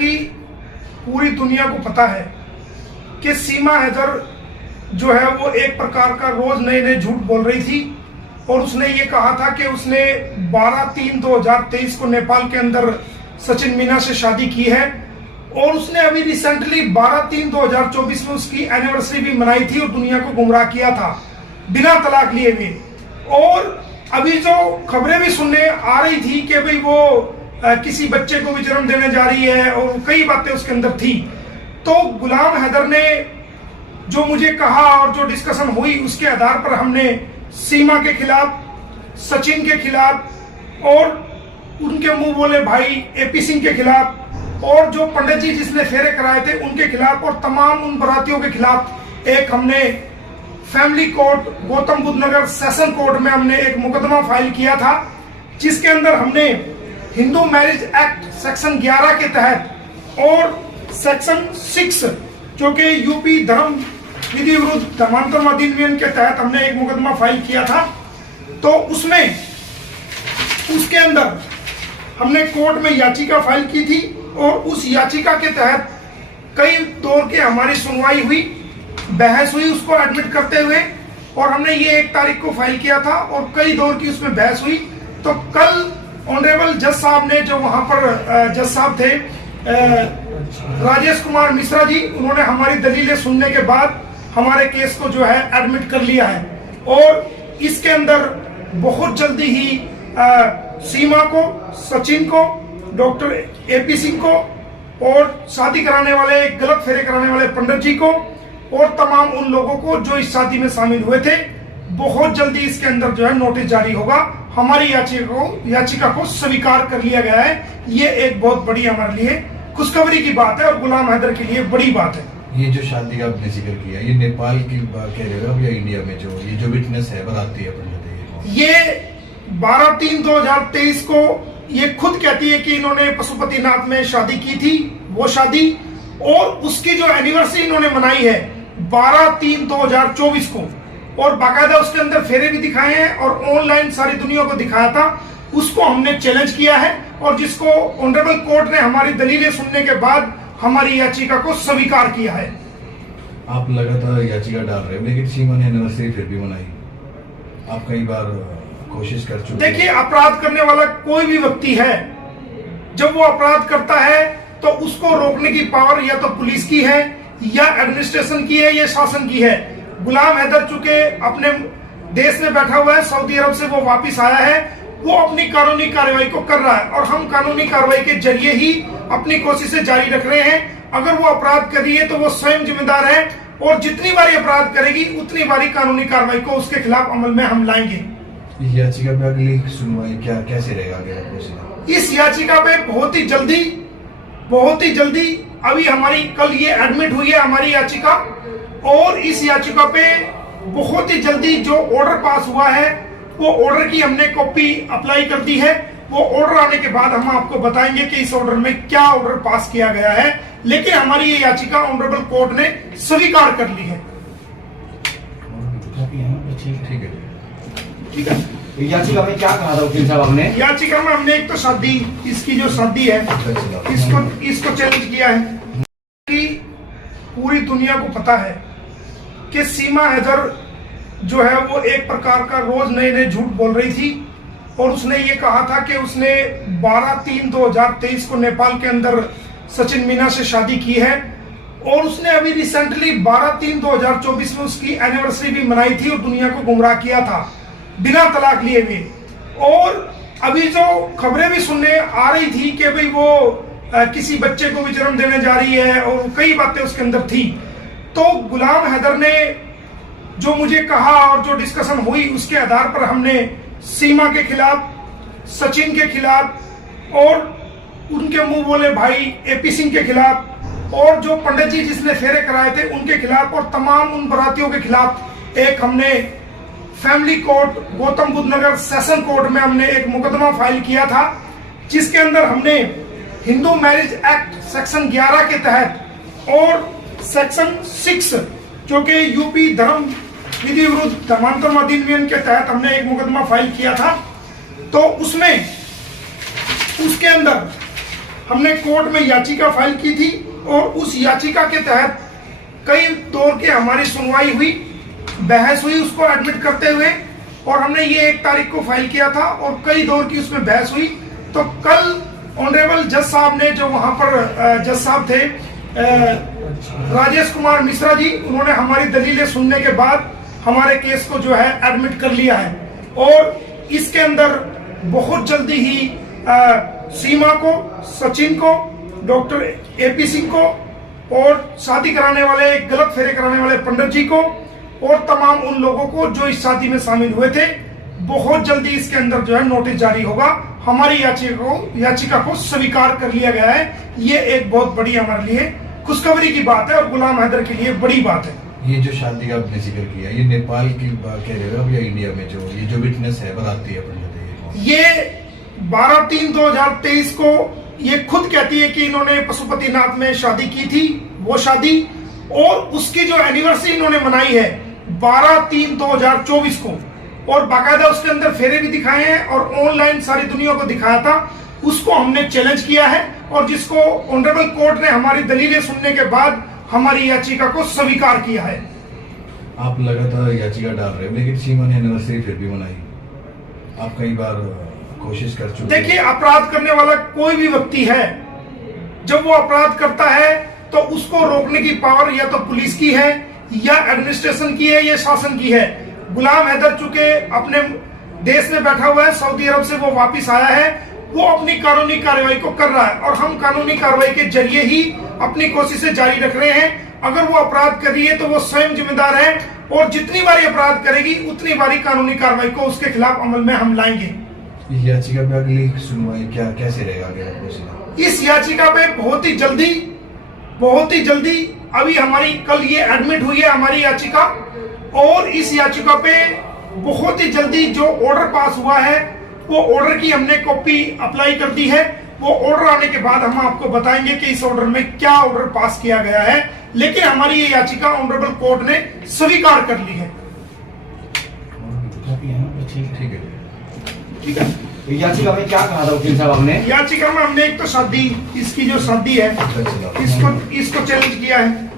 कि पूरी दुनिया को पता है कि सीमा हैदर जो है वो एक प्रकार का रोज नए नए झूठ बोल रही थी और उसने ये कहा था कि उसने 12/3/2023 को नेपाल के अंदर सचिन मीना से शादी की है और उसने अभी रिसेंटली 12/3/2024 में उसकी एनिवर्सरी भी मनाई थी और दुनिया को गुमराह किया था बिना तलाक लिए हुए। और अभी जो खबरें भी सुनने आ रही थी कि भाई वो किसी बच्चे को भी जन्म देने जा रही है और कई बातें उसके अंदर थी। तो गुलाम हैदर ने जो मुझे कहा और जो डिस्कशन हुई उसके आधार पर हमने सीमा के खिलाफ, सचिन के खिलाफ और उनके मुंह बोले भाई एपी सिंह के खिलाफ और जो पंडित जी जिसने फेरे कराए थे उनके खिलाफ और तमाम उन बरातियों के खिलाफ एक हमने फैमिली कोर्ट गौतम बुद्ध नगर सेशन कोर्ट में हमने एक मुकदमा फाइल किया था, जिसके अंदर हमने हिंदू मैरिज एक्ट सेक्शन 11 के तहत और सेक्शन 6 जो कि यूपी धर्म विधि विरुद्ध धर्मांतरण अधिनियम के तहत हमने एक मुकदमा फाइल किया था। तो उसमें उसके अंदर हमने कोर्ट में याचिका फाइल की थी और उस याचिका के तहत कई दौर की हमारी सुनवाई हुई, बहस हुई उसको एडमिट करते हुए और हमने ये 1 तारीख को फाइल किया था और कई दौर की उसमें बहस हुई। तो कल ऑनरेबल जज साहब ने, जो वहां पर जज साहब थे राजेश कुमार मिश्रा जी, उन्होंने हमारी दलीलें सुनने के बाद हमारे केस को जो है एडमिट कर लिया है और इसके अंदर बहुत जल्दी ही सीमा को, सचिन को, डॉक्टर एपी सिंह को और शादी कराने वाले, गलत फेरे कराने वाले पंडित जी को और तमाम उन लोगों को जो इस शादी में शामिल हुए थे, बहुत जल्दी इसके अंदर जो है नोटिस जारी होगा। हमारी याचिका को स्वीकार कर लिया गया है। ये एक बहुत बड़ी हमारे लिए खुशखबरी की बात है और गुलाम हैदर के लिए बड़ी बात है। ये जो शादी का आपने जिक्र किया, ये नेपाल की कह रहे हो या इंडिया में जो विटनेस है बताती है पंडित? ये 12/3/2023 को ये खुद कहती है कि इन्होंने पशुपतिनाथ में शादी की थी, वो शादी, और उसकी जो एनिवर्सरी इन्होंने मनाई है 12/3/2024 को और बाकायदा उसके अंदर फेरे भी दिखाए हैं और ऑनलाइन सारी दुनिया को दिखाया था। उसको हमने चैलेंज किया है और जिसको ऑनरेबल कोर्ट ने हमारी दलीलें सुनने के बाद हमारी याचिका को स्वीकार किया है। आप लगातार याचिका डाल रहे हो लेकिन सीमा ने एनिवर्सरी फिर भी मनाई। आप कई बार कोशिश कर चुके। देखिए, अपराध करने वाला कोई भी व्यक्ति है, जब वो अपराध करता है तो उसको रोकने की पावर या तो पुलिस की है या एडमिनिस्ट्रेशन की है या शासन की है। गुलाम हैदर चूंकि अपने देश में बैठा हुआ है, सऊदी अरब से वो वापिस आया है, वो अपनी कानूनी कार्रवाई को कर रहा है और हम कानूनी कार्रवाई के जरिए ही अपनी कोशिशें जारी रख रहे हैं। अगर वो अपराध कर रही है तो वो स्वयं जिम्मेदार है और जितनी बारी अपराध करेगी उतनी बारी कानूनी कार्रवाई को उसके खिलाफ अमल में हम लाएंगे। याचिका पे अगली सुनवाई कैसे रहेगा आगे? इस याचिका पे बहुत ही जल्दी अभी हमारी कल ये एडमिट हुई है हमारी याचिका और इस याचिका पे बहुत ही जल्दी जो ऑर्डर पास हुआ है वो ऑर्डर की हमने कॉपी अप्लाई कर दी है। वो ऑर्डर आने के बाद हम आपको बताएंगे कि इस ऑर्डर में क्या ऑर्डर पास किया गया है, लेकिन हमारी ये याचिका ऑनरेबल कोर्ट ने स्वीकार कर ली है। ठीक है। याचिका में क्या कहा था वकील साहब आपने? याचिका में हमने एक तो शादी, इसकी जो शादी है इसको चैलेंज किया है कि पूरी दुनिया को पता है कि सीमा हैदर जो है वो एक प्रकार का रोज नए नए झूठ बोल रही थी और उसने ये कहा था कि उसने 12/3/2023 को नेपाल के अंदर सचिन मीना से शादी की है और उसने अभी रिसेंटली 12/3/2024 में उसकी एनिवर्सरी भी मनाई थी और दुनिया को गुमराह किया था बिना तलाक लिए हुए। और अभी जो खबरें भी सुनने आ रही थी कि भाई वो किसी बच्चे को भी जन्म देने जा रही है और कई बातें उसके अंदर थी। तो गुलाम हैदर ने जो मुझे कहा और जो डिस्कशन हुई उसके आधार पर हमने सीमा के खिलाफ, सचिन के खिलाफ और उनके मुंह बोले भाई एपी सिंह के खिलाफ और जो पंडित जी जिसने फेरे कराए थे उनके खिलाफ और तमाम उन बरातियों के खिलाफ एक हमने फैमिली कोर्ट गौतम बुद्ध नगर सेशन कोर्ट में हमने एक मुकदमा फाइल किया था, जिसके अंदर हमने हिंदू मैरिज एक्ट सेक्शन 11 के तहत और सेक्शन 6 जो कि यूपी धर्म विधि विरुद्ध धर्मांतरण अधिनियम के तहत हमने एक मुकदमा फाइल किया था। तो उसमें उसके अंदर हमने कोर्ट में याचिका फाइल की थी और उस याचिका के तहत कई दौर की हमारी सुनवाई हुई, बहस हुई उसको एडमिट करते हुए, और हमने ये 1 तारीख को फाइल किया था और कई दौर की उसमें बहस हुई। तो कल ऑनरेबल जज साहब ने, जो वहां पर जज साहब थे राजेश कुमार मिश्रा जी, उन्होंने हमारी दलीलें सुनने के बाद हमारे केस को जो है एडमिट कर लिया है और इसके अंदर बहुत जल्दी ही सीमा को, सचिन को, डॉक्टर AP सिंह को और शादी कराने वाले, गलत फेरे कराने वाले पंडित जी को और तमाम उन लोगों को जो इस शादी में शामिल हुए थे, बहुत जल्दी इसके अंदर जो है नोटिस जारी होगा। हमारी याचिका को स्वीकार कर लिया गया है। ये एक बहुत बड़ी हमारे लिए खुशखबरी की बात है और गुलाम हैदर के लिए बड़ी बात है। ये जो शादी का आपने जिक्र किया, ये नेपाल की बात कह रहे हो या इंडिया में जो विटनेस है बताती है अपन? ये 12/3/2023 को ये खुद कहती है कि इन्होंने पशुपतिनाथ में शादी की थी, वो शादी, और उसकी जो एनिवर्सरी इन्होंने मनाई है 12/3/2024 को, और बाकायदा उसके अंदर फेरे भी दिखाए हैं और ऑनलाइन सारी दुनिया को दिखाया था। उसको हमने चैलेंज किया है और जिसको ऑनरेबल कोर्ट ने हमारी दलीलें सुनने के बाद हमारी याचिका को स्वीकार किया है। आप लगातार याचिका डाल रहे हो, लेकिन सीमा ने एनिवर्सरी फिर भी मनाई। आप कई बार कोशिश कर चुके। देखिए, अपराध करने वाला कोई भी व्यक्ति है, जब वो अपराध करता है तो उसको रोकने की पावर या तो पुलिस की है या एडमिनिस्ट्रेशन की है या शासन की है। गुलाम हैदर चूंकि अपने देश में बैठा हुआ है, सऊदी अरब से वो वापिस आया है, वो अपनी कानूनी कार्रवाई को कर रहा है और हम कानूनी कार्रवाई के जरिए ही अपनी कोशिशें जारी रख रहे हैं। अगर वो अपराध कर रही है तो वो स्वयं जिम्मेदार है और जितनी बारी अपराध करेगी उतनी बारी कानूनी कार्रवाई को उसके खिलाफ अमल में हम लाएंगे। याचिका पे अगली सुनवाई क्या कैसे रहेगा आगे? इस याचिका पे बहुत ही जल्दी अभी हमारी कल ये एडमिट हुई है हमारी याचिका, और इस याचिका पे बहुत ही जल्दी जो ऑर्डर पास हुआ है वो ऑर्डर की हमने कॉपी अप्लाई कर दी है। वो ऑर्डर आने के बाद हम आपको बताएंगे कि इस ऑर्डर में क्या ऑर्डर पास किया गया है, लेकिन हमारी ये याचिका ऑनरेबल कोर्ट ने स्वीकार कर ली है। ठीक है, तो याचिका में क्या कहा था वकील साहब आपने? याचिका में हमने एक तो शादी, इसकी जो शादी है इसको चैलेंज किया है।